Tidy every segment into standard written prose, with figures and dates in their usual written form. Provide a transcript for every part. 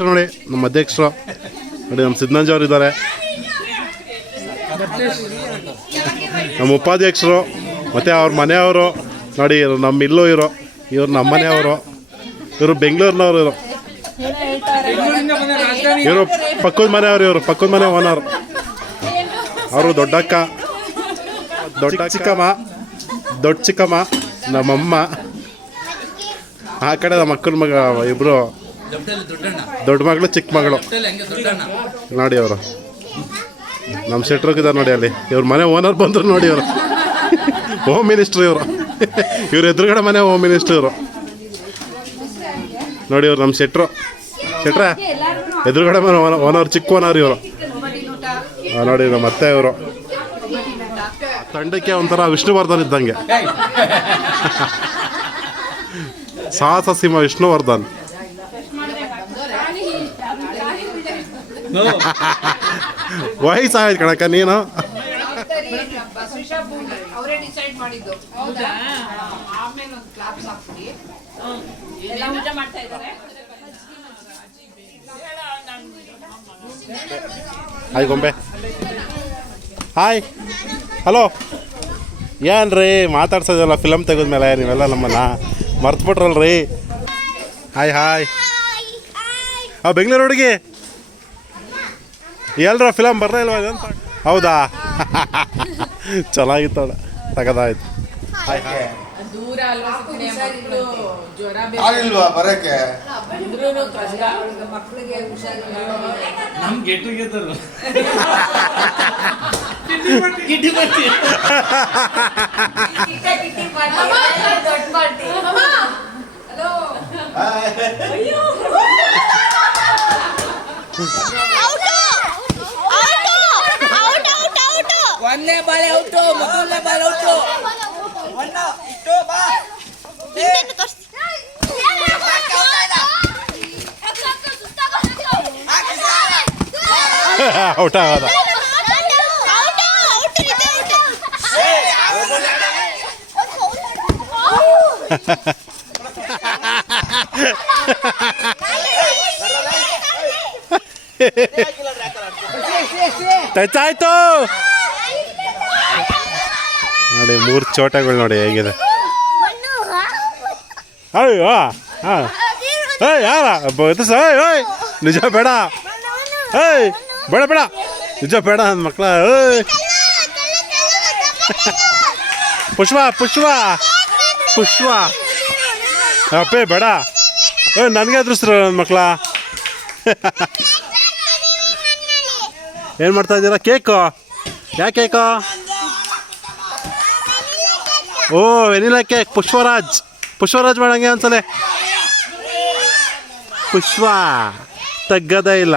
ಅಧ್ಯಕ್ಷರು ನೋಡಿ, ನಮ್ಮ ಅಧ್ಯಕ್ಷರು ನೋಡಿ, ನಮ್ಮ ಸಿದ್ದನಂಜ ಅವರು ಇದ್ದಾರೆ, ನಮ್ಮ ಉಪಾಧ್ಯಕ್ಷರು ಮತ್ತು ಅವ್ರ ಮನೆಯವರು ನೋಡಿ, ನಮ್ಮ ಇಲ್ಲೂ ಇವರು ನಮ್ಮ ಮನೆಯವರು, ಇವರು ಬೆಂಗಳೂರಿನವರು, ಇವರು ಪಕ್ಕದ ಮನೆಯವರು, ಇವರು ಪಕ್ಕದ ಮನೆ ಓನರ್, ಅವರು ದೊಡ್ಡಕ್ಕ, ದೊಡ್ಡ ಚಿಕ್ಕಮ್ಮ, ನಮ್ಮಮ್ಮ, ಆ ಕಡೆ ನಮ್ಮ ಅಕ್ಕನ ಮಗ ಇಬ್ಬರು, ದೊಡ್ಡ ಮಗಳು ಚಿಕ್ಕ ಮಗಳು ನೋಡಿ, ಅವರು ನಮ್ಮ ಶೆಟ್ರೋಗಿದ್ದಾರೆ ನೋಡಿ, ಅಲ್ಲಿ ಇವ್ರ ಮನೆ ಓನರ್ ಬಂದರು ನೋಡಿ, ಇವರು ಹೋಮ್ ಮಿನಿಸ್ಟ್ರು, ಇವ್ರ ಎದುರುಗಡೆ ಮನೆ ಹೋಮ್ ಮಿನಿಸ್ಟ್ರು ಇವರು ನೋಡಿ, ಇವ್ರು ನಮ್ಮ ಶೆಟ್ರ ಎದುರುಗಡೆ ಮನೆ ಓನರ್, ಚಿಕ್ಕ ಓನರ್ ಇವರು ನೋಡಿ, ನಮ್ಮ ಅತ್ತೆ ಇವರು ತಂಡಕ್ಕೆ ಒಂಥರ ವಿಷ್ಣುವರ್ಧನ್ ಇದ್ದಂಗೆ, ಸಾಹಸ ಸಿಂಹ ವಿಷ್ಣುವರ್ಧನ್. ವಯಸ್ಸಾಯ್ತು ಕಣಕ್ಕ ನೀನು. ಹಾಯ್ ಗೊಂಬೆ, ಹಾಯ್, ಹಲೋ. ಏನ್ರಿ ಮಾತಾಡ್ಸೋದಲ್ಲ ಫಿಲಮ್ ತೆಗೆದ್ಮೇಲೆ ನೀವೆಲ್ಲ ನಮ್ಮನ್ನ ಮರ್ತ್ಬಿಟ್ರಲ್ರಿ. Hi hi. ಬೆಂಗಳೂರು ಹುಡುಗಿ ಎಲ್ರ ಫಿಲಮ್ ಬರ್ತಾ ಇಲ್ವಾ ಇದಂತ? ಹೌದಾ, ಚೆನ್ನಾಗಿತ್ತು, ತಗದಾಯ್ತು. Hi hi. ಬರಕ್ಕೆ ಒಂದೇ ಬಾಳೆ ಔಟು, ಮೊದಲನೇ ಬಾಳೆ ಔಟು. ಔಟ ಆಗೋದ. ಟಚ್ ಆಯ್ತು ನೋಡಿ, 3 ಚೋಟಗಳು ನೋಡಿ ಹೇಗಿದೆ. ಅಯ್ಯೋ ಹಾಂ, ಯಾರ ಓಯ್ ನಿಜ ಬೇಡ, ಏಯ್ ಬೇಡ ಬೇಡ, ನಿಜ ಬೇಡ ನನ್ನ ಮಕ್ಕಳ. ಪುಷ್ಪ ಪುಷ್ಪ ಪುಷ್ಪ ಅಪ್ಪೇ ಬೇಡ, ನನಗೆ ಅದೃಷ್ಟರು ನನ್ನ ಮಕ್ಕಳ. ಏನು ಮಾಡ್ತಾ ಇದ್ದೀರಾ? ಕೇಕು? ಯಾಕೆ ಕೇಕು? ಓ ವೆನಿಲಾ ಕೇಕ್. ಪುಷ್ಪರಾಜ್ ಮಾಡಂಗೆ ಒಂದ್ಸಲ. ಪುಷ್ಪ ತಗ್ಗದೇ ಇಲ್ಲ.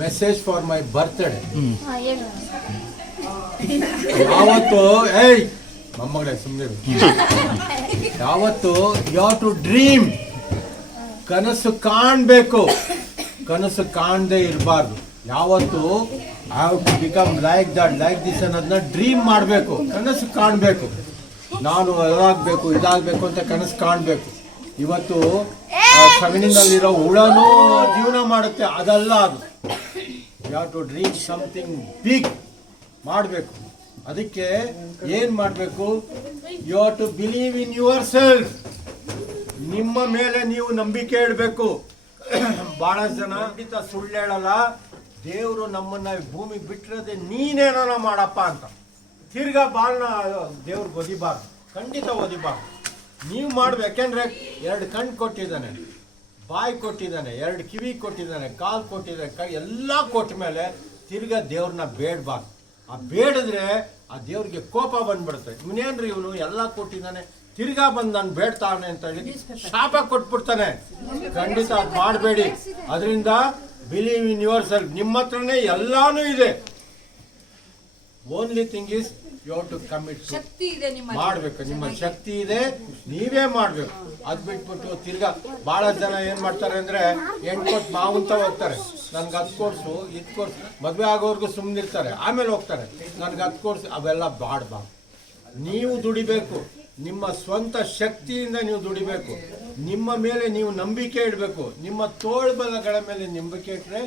Message for my birthday. ಯಾವತ್ತು ಮೊಮ್ಮಗಳೇ ಸುಮ್ಮನೆ, ಯಾವತ್ತು ಯು ಹ್ಯಾವ್ ಟು ಡ್ರೀಮ್, ಕನಸು ಕಾಣಬೇಕು, ಕನಸು ಕಾಣದೆ ಇರಬಾರ್ದು. ಯಾವತ್ತು I have to become like that, like this ಅನ್ನೋದನ್ನ ಡ್ರೀಮ್ ಮಾಡಬೇಕು, ಕನಸು ಕಾಣಬೇಕು. ನಾನು ಅದಾಗಬೇಕು ಇದಾಗಬೇಕು ಅಂತ ಕನಸು ಕಾಣಬೇಕು. ಇವತ್ತು ಸಗಣಿನಲ್ಲಿರೋ ಹುಳನೂ ಜೀವನ ಮಾಡುತ್ತೆ, ಅದಲ್ಲ ಅದು. You have to dream something big ಮಾಡಬೇಕು. ಅದಕ್ಕೆ ಏನು ಮಾಡಬೇಕು? You have to believe in yourself. ನಿಮ್ಮ ಮೇಲೆ ನೀವು ನಂಬಿಕೆ ಇಡಬೇಕು. ಭಾಳ ಜನ ಖಂಡಿತ ಸುಳ್ಳು ಹೇಳಲ್ಲ, ದೇವರು ನಮ್ಮನ್ನ ಭೂಮಿಗೆ ಬಿಟ್ಟಿರೋದೆ ನೀನೇನಾರ ಮಾಡಪ್ಪ ಅಂತ. ತಿರ್ಗಾ ಬಾಳನ್ನ ದೇವ್ರಿಗೆ ಒದಿಬಾರ್ದು, ಖಂಡಿತ ಒದಿಬಾರ್ದು. ನೀವು ಮಾಡ್ಬೇಕು. ಯಾಕೆಂದ್ರೆ 2 ಕಣ್ಣು ಕೊಟ್ಟಿದ್ದಾನೆ, ಬಾಯಿ ಕೊಟ್ಟಿದ್ದಾನೆ, 2 ಕಿವಿ ಕೊಟ್ಟಿದ್ದಾನೆ, ಕಾಲು ಕೊಟ್ಟಿದ್ದಾನೆ, ಕೈ ಎಲ್ಲ ಕೊಟ್ಟ ಮೇಲೆ ತಿರ್ಗಾ ದೇವ್ರನ್ನ ಬೇಡಬಾರ್ದು. ಆ ಬೇಡಿದ್ರೆ ಆ ದೇವ್ರಿಗೆ ಕೋಪ ಬಂದ್ಬಿಡುತ್ತೆ. ಇವನೇನ್ರಿ ಇವನು ಎಲ್ಲ ಕೊಟ್ಟಿದ್ದಾನೆ ತಿರ್ಗಾ ಬಂದು ನಾನು ಬೇಡ್ತಾವನೆ ಅಂತ ಹೇಳಿ ಶಾಪ ಕೊಟ್ಬಿಡ್ತಾನೆ. ಖಂಡಿತ ಅದು ಮಾಡಬೇಡಿ. ಅದರಿಂದ ಬಿಲೀವ್ ಇನ್ ಯುವರ್ ಸೆಲ್ಫ್. ನಿಮ್ಮ ಹತ್ರನೇ ಎಲ್ಲಾನು ಇದೆ. Only thing is you have to commit. ಮಾಡ್ಬೇಕು, ನಿಮ್ಮ ಶಕ್ತಿ ಇದೆ, ನೀವೇ ಮಾಡ್ಬೇಕು. ಅದ್ ಬಿಟ್ಬಿಟ್ಟು ತಿರ್ಗಾ ಬಹಳ ಜನ ಏನ್ ಮಾಡ್ತಾರೆ ಅಂದ್ರೆ ಕೊಟ್ಟು ಮಾವಂತ ಹೋಗ್ತಾರೆ. ನನ್ಗೆ ಅದ್ ಕೋರ್ಸು ಇದ್ ಕೋರ್ಸ್, ಮದ್ವೆ ಆಗೋರ್ಗು ಸುಮ್ಮನಿರ್ತಾರೆ, ಆಮೇಲೆ ಹೋಗ್ತಾರೆ ನನ್ಗೆ ಅದ್ ಕೋರ್ಸ್. ಅವೆಲ್ಲ ಬಾಡ್ಬಾ. ನೀವು ದುಡಿಬೇಕು, ನಿಮ್ಮ ಸ್ವಂತ ಶಕ್ತಿಯಿಂದ ನೀವು ದುಡಿಬೇಕು. ನಿಮ್ಮ ಮೇಲೆ ನೀವು ನಂಬಿಕೆ ಇಡಬೇಕು. ನಿಮ್ಮ ತೋಳ್ಬಲಗಳ ಮೇಲೆ ನಂಬಿಕೆ ಇಟ್ಟರೆ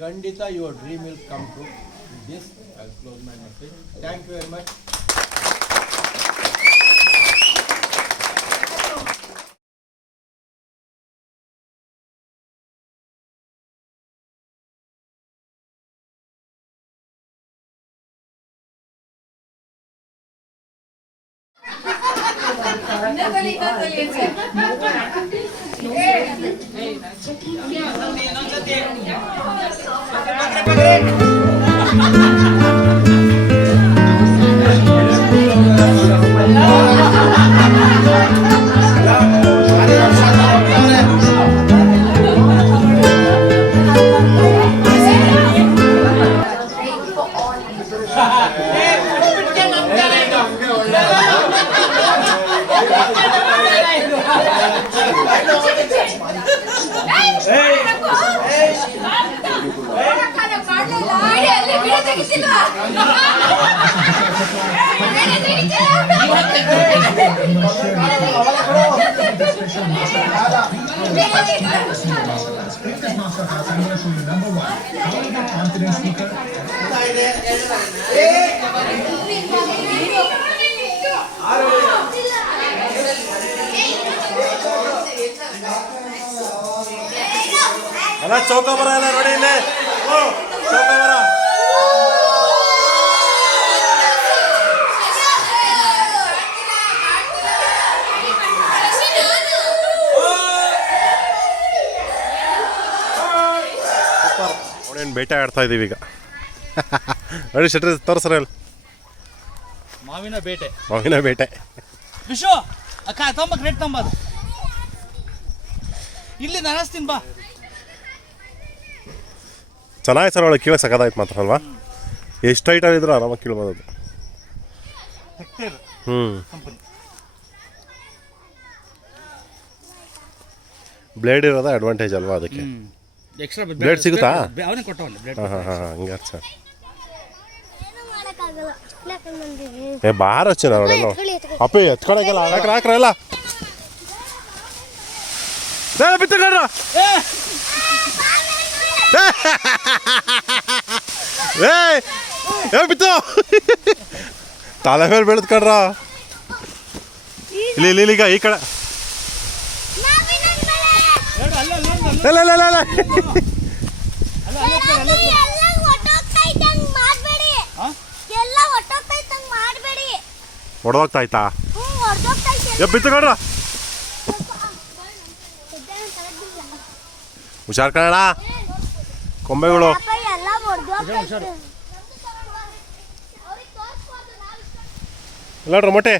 ಖಂಡಿತ your dream will come to this. I close my message. Thank you very much. ಅಲ್ಲ ಚೌಕಾಬರ ಎಲ್ಲ ನೋಡಿ ಇಲ್ಲಿ ಚೌಕಾಬರ. ಅವನೇನು ಬೇಟೆ ಆಡ್ತಾ ಇದೀವಿ ಈಗ. ನೋಡಿ ಶೆಟ್ರಿ ತೋರಿಸ್ರಲ್ಲ, ಮಾವಿನ ಬೇಟೆ. ಮಾವಿನ ಬೇಟೆ. ವಿಶ್ವ ಅಕ್ಕ ತೊಂಬ ಗ್ರೇಟ್ ತಂಬದು ಇಲ್ಲಿ ನಾನು ಹಚ್ತೀನಿ ಬಾ. ಚೆನ್ನಾಗಿ ಸರ್, ಒಳಗೆ ಕೀಳಕ್ಕೆ ಸಕ್ಕದಾಯ್ತು ಮಾತ್ರ ಅಲ್ವಾ. ಎಷ್ಟು ಐಟಮ್ ಇದ್ರು ಆರಾಮಾಗಿ ಕೀಳ್ಬೋದು ಅದು. ಬ್ಲೇಡ್ ಇರೋದ ಅಡ್ವಾಂಟೇಜ್ ಅಲ್ವಾ ಅದಕ್ಕೆ. ಎಕ್ಸ್ಟ್ರಾ ಬ್ಲೇಡ್ ಸಿಗುತ್ತಾ? ಅವನೇ ಕೊಟ್ಟವಲ್ಲ ಬ್ಲೇಡ್. ಹಾಂ ಹಂಗೆ ಸರ್. ಏ ಬಾರ ಹಚ್ಚಿ ನೋಡಲ್ಲ ಅಪ್ಪ ಎತ್ಕೊಳಕ್ಕೆಲ್ಲ ಹಾಕ್ರ ಎಲ್ಲ ಬಿತ್ತುಕೊಂಡ್ರ ಏ ಬಿತ್ತು ತಲೆ ಮೇಲೆ ಬೆಳೆದ್ಕೊಂಡ್ರ. ಇಲ್ಲಿ ಈಗ ಈ ಕಡೆ ಹೊಡೆದೋಗ್ತಾಯ್ತಾ? ಬಿತ್ತುಕೊಂಡ್ರ ಹುಷಾರ್ ಕನ್ನಡ ಕೊಂಬೆಗಳು. ಎಲ್ಲಾಡ್ರ ಮೊಟ್ಟೆ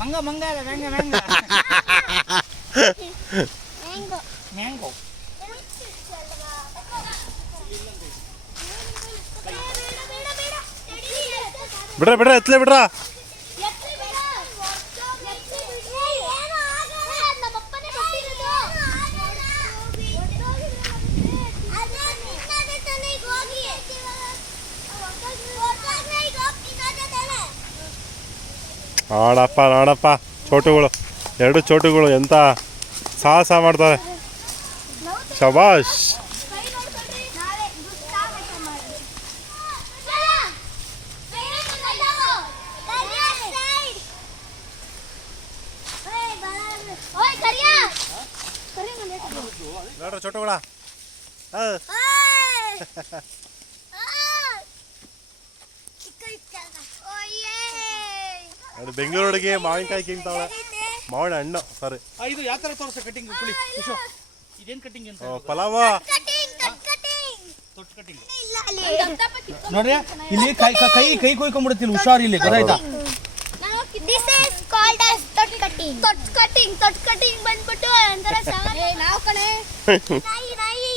ಮಂಗ ಮಂಗ ಮ್ಯಾಂಗೋ ಮ್ಯಾಂಗೋ. ಬಿಡ್ರ ಎತ್ತಲೇ ಬಿಡ್ರ. ನಾಡಪ್ಪ ಚೋಟುಗಳು, ಎರಡು ಚೋಟುಗಳು ಎಂತ ಸಾಹಸ ಮಾಡ್ತಾರೆ. ಶಬಾಷ್. ನೋಡ್ರ ಚೋಟುಗಳ ಬೆಂಗಳೂರಿಗೆ ಮಾವಿನಕಾಯಿ ತಿಂತಾವಳೆ. ಮಾವಿನ ಹಣ್ಣು ಸಾರಿ. ಇದು ಯಾವ ಥರ ತೋರಿಸ ಕಟಿಂಗ್ ಕುಳಿ ವಿಶ್ವ ಇದೇನು ಕಟಿಂಗ್ ಅಂತ ಪಲಾವ ತೊಟ್ಟು ಕಟಿಂಗ್ ನೋಡ್ರಿ ಇಲ್ಲಿ ಕೈ ಕೊಯ್ಕೊಂಡ್ಬಿಡುತ್ತಿಲ್ಲ ಹುಷಾರು ಇಲ್ಲಿ ಗೊತ್ತಾಯ್ತಾ. This is called as tot cutting. Tot cutting ಬಂದ್ಬಿಟ್ಟು ಒಂಥರ ನಾವು ಕಣೆ ನಾಯಿ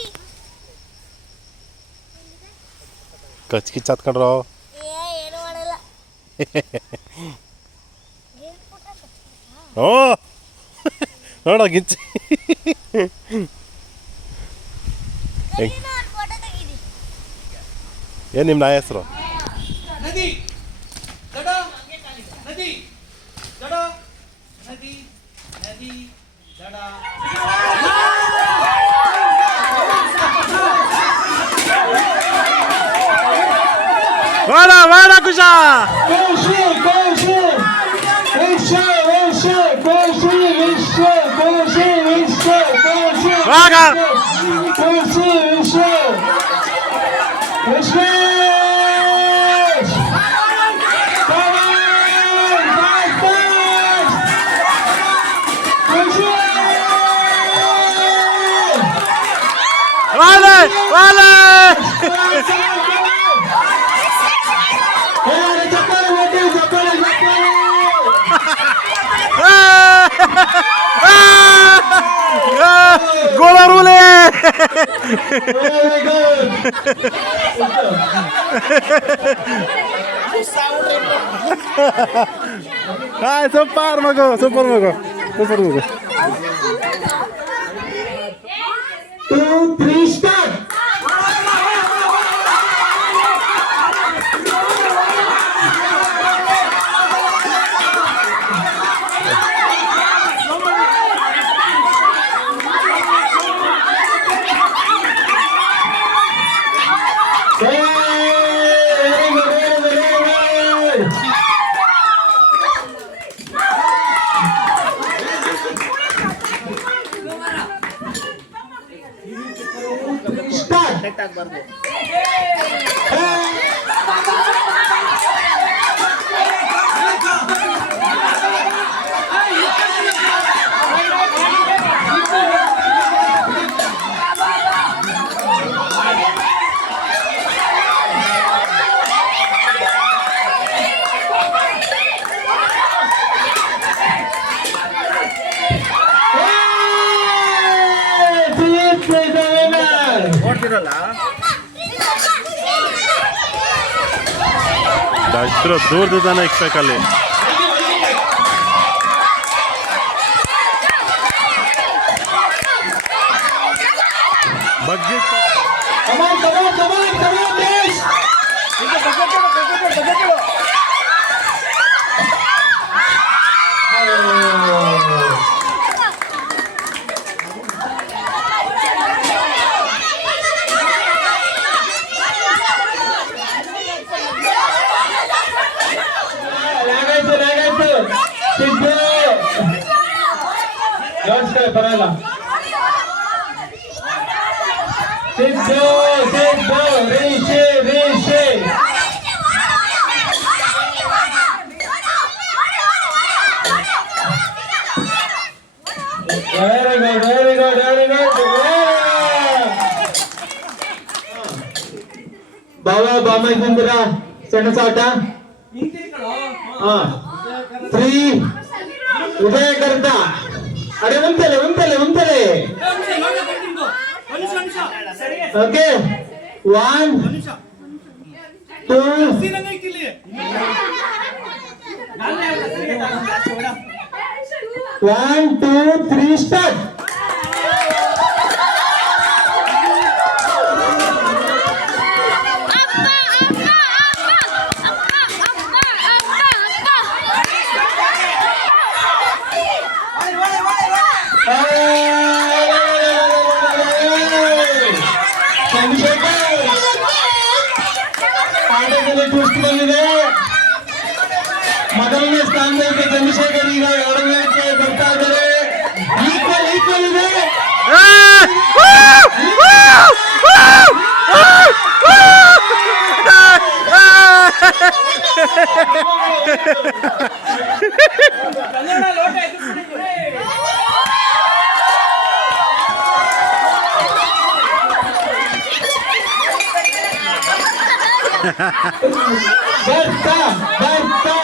ಕಚ್ ಕಿಚ್ ಹತ್ಕೊಂಡ್ರು. ಏನು ಮಾಡಲ್ಲ. ಓ ನೋಡ ಗಿಚ್ಚಿ ಫೋಟೋ ತೆಗೀರಿ. ಏನು ನಿಮ್ಮ ನಾಯ ಹೆಸರು? ನದಿ ದಡ ನದಿ ದಡ ನದಿ ನದಿ ದಡ ವಾಡ ವಾಡ ಕುಶ ವಾಗ ವಾಲೆ ವಾಲೆ ಗೋಳ ರೂಲೆ ಸೂಪರ್ ಮಗು ಸೂಪರ್ ಮಗು ಸೂಪರ್ ಮಗು. 2, 3 start. ನೋಡ್ತಿರಲ್ಲ ಡಾಕ್ಟ್ರು ದೂರದಿಂದಾನೆ ಇಕ್ಬೇಕಲ್ಲಿ. ಬಗ್ಗೆ ಬರಲ್ಲ. ಸಿದ್ದು ರೇಷೆ ರೇಷೆ ವೆರಿ ಗುಡ್ ಬಾಬಾ ಬಾಮೈಂದ್ರ ಸೆಣಸಾಟ. 3 ಉದಯಕರ್ತ. ಅರೆ ಉಂತಲೆ ಓಕೆ 1 2 1 2 3 ಸ್ಟಾರ್ಟ್. ಮೊದಲನೇ ಸ್ಥಾನದಲ್ಲಿ ಚಂದ್ರಶೇಖರ್ ಈಗ ಎರಡನೇ ಬರ್ತಾ ಇದ್ದಾರೆ. ಈಕ್ವಲ್ ಇದೆ. ಕನ್ನಡ ಲೋಟ ಬರ್ತಾ ಬರ್ತಾ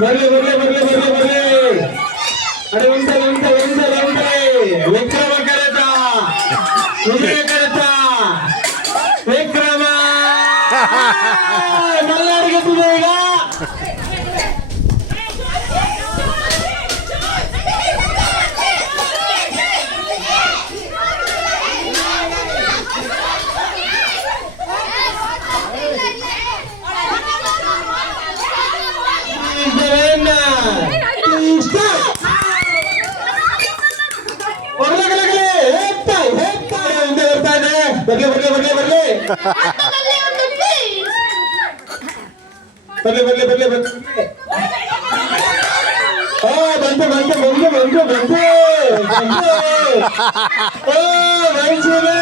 ಬರ್ಲಿ ಬರ್ಲಿ ಬರ್ಲಿ ಬರ್ಲಿ ಬರ್ಲಿ ಅರೆ ಒಂದೇ ವಿಕ್ರಮ ಕರೆತ ವಿಜಯ ಕರೆತ ವಿಕ್ರಮ ಮಲ್ಲಾರಿಗೆ ಈಗ ಬರ್ಲಿ ಬರ್ಲಿ ಬರ್ಲಿ ಬರ್ಲಿ ಬರ್ಲಿ ಬರ್ಲಿ ಬರ್ಲಿ ಬರ್ಲಿ ಬಂತು ಬಂತು ಬಂತು ಬಂತು ಬಂತು ಮೈಸೂರು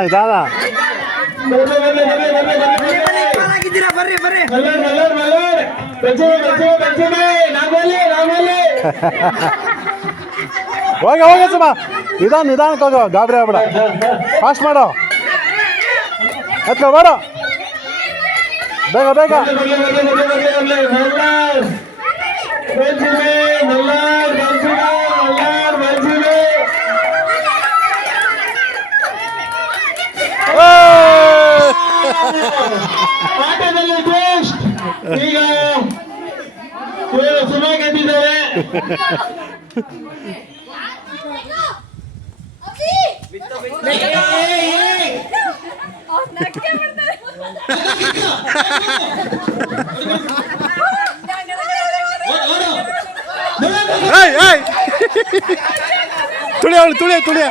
ಇದಾದ ಬರ್ರಿ ಬರ್ರಿ ಹೋಗಿ ಹೋಗಿ ಸುಮ ನಿಧಾನಕ್ಕೆ ಹೋಗೋ ಗಾಬರಿ ಆಗ್ಬೇಡ ಫಾಸ್ಟ್ ಮಾಡೋ ಹತ್ಕೊ ಮಾಡು ಬೇಗ ಬೇಗ ಆಟದಲ್ಲಿ ಈಗ ಸುಮಾ ಗೆದ್ದಿದ್ದಾರೆ. ತುಳಿಯ ತುಳಿಯ ತುಳಿಯ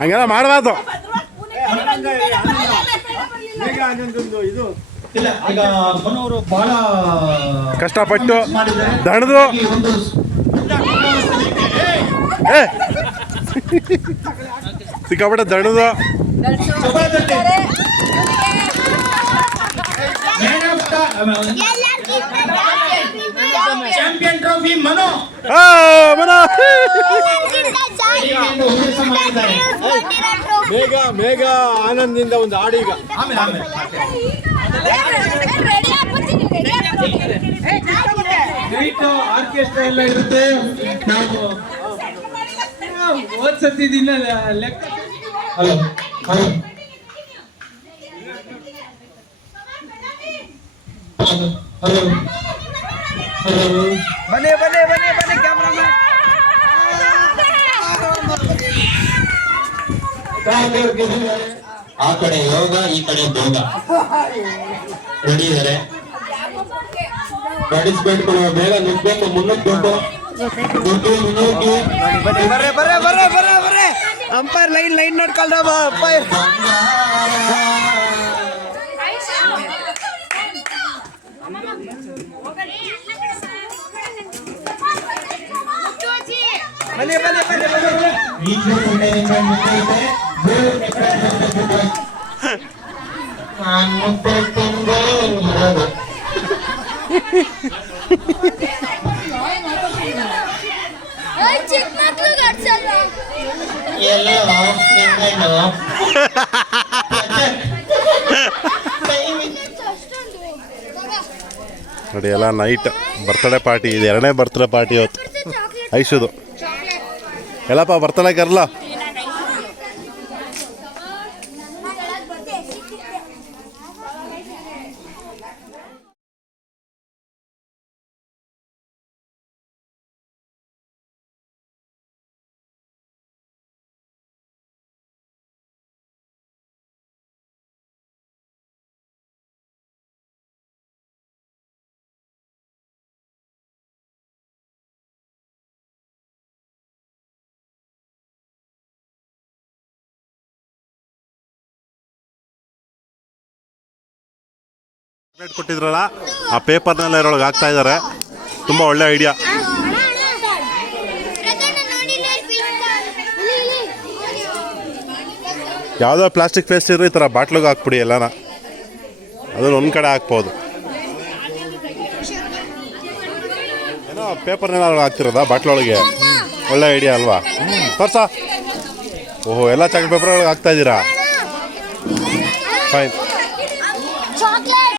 ಹಂಗೆಲ್ಲ ಮಾಡಬಾರ್ದು. ಇಲ್ಲ ಈಗ ಮನೋರು ಬಹಳ ಕಷ್ಟಪಟ್ಟು ದಣದು ಸಿಕ್ಕಾಪಟ್ಟೆ ದಣದು ಚಾಂಪಿಯನ್ ಟ್ರೋಫಿ ಮನೋ ಮೇಘ ಮೇಘ ಆನಂದಿಂದ ಒಂದು ಹಾಡು ಈಗ ಆರ್ಕೆಸ್ಟ್ರಾ ಎಲ್ಲ ಇರುತ್ತೆ. ನಾವು ಓದ್ಸತಿ ದಿನ ಲೆಕ್ಕ ಬನ್ನಿ ಬನ್ನಿ ಬನ್ನಿ ಬನ್ನಿ ಕ್ಯಾಮ್ರಾಮನ್ ಆ ಕಡೆ ಯೋಗ ಈ ಕಡೆ ಭೋಗ ರೆಡಿ ಇದಾರೆ ಪಾರ್ಟಿಸಿಪೇಟ್ ಕೊಡುವ ಬೇಗ ನುಗ್ಬೇಕು ಮುನ್ನುಗ್ಬೇಕು ಬರ್ರೆ ಬರ್ರೆ ಬರ್ರೆ ಬರ್ರೆ ಬರ್ರೆ ಅಂಪೈರ್ ಲೈನ್ ನೋಡ್ಕೊಳ್ರವ ಅಂಪೈರ್ ಬನ್ನಿ ಬನ್ನಿ ಬನ್ನಿ ಬನ್ನಿ ಚಿಕ್ಕ ಮಕ್ಳು ಗಡ್ಸಲ್ವಾ ನೋಡಿ ಎಲ್ಲ ನೈಟ್ ಬರ್ತ್ಡೇ ಪಾರ್ಟಿ ಇದು 2ನೇ ಬರ್ತ್ಡೇ ಪಾರ್ಟಿ ಇವತ್ತು ಐಶುದು ಎಲ್ಲಪ್ಪ ಬರ್ತಡೇ ಕರ್ಲ ಕೊಟ್ಟಿದ್ರಲ್ಲ ಆ ಪೇಪರ್ನೆಲ್ಲ ಇರೋಳಗೆ ಹಾಕ್ತಾ ಇದ್ದಾರೆ ತುಂಬ ಒಳ್ಳೆ ಐಡಿಯಾ ಯಾವುದೋ ಪ್ಲಾಸ್ಟಿಕ್ ವೇಸ್ಟ್ ಇರೋ ಈ ಥರ ಬಾಟ್ಲಿಗೆ ಹಾಕ್ಬಿಡಿ ಎಲ್ಲನ ಅದನ್ನ ಒಂದು ಕಡೆ ಹಾಕ್ಬೋದು ಏನೋ ಪೇಪರ್ನೆಲ್ಲ ಹಾಕ್ತಿರೋದಾ ಬಾಟ್ಲೊಳಗೆ ಒಳ್ಳೆ ಐಡಿಯಾ ಅಲ್ವಾ ತೋರ್ಸ ಓಹೋ ಎಲ್ಲ ಚಾಕ್ಲೇಟ್ ಪೇಪರ್ ಒಳಗೆ ಹಾಕ್ತಾ ಇದ್ದೀರಾ ಫೈನ್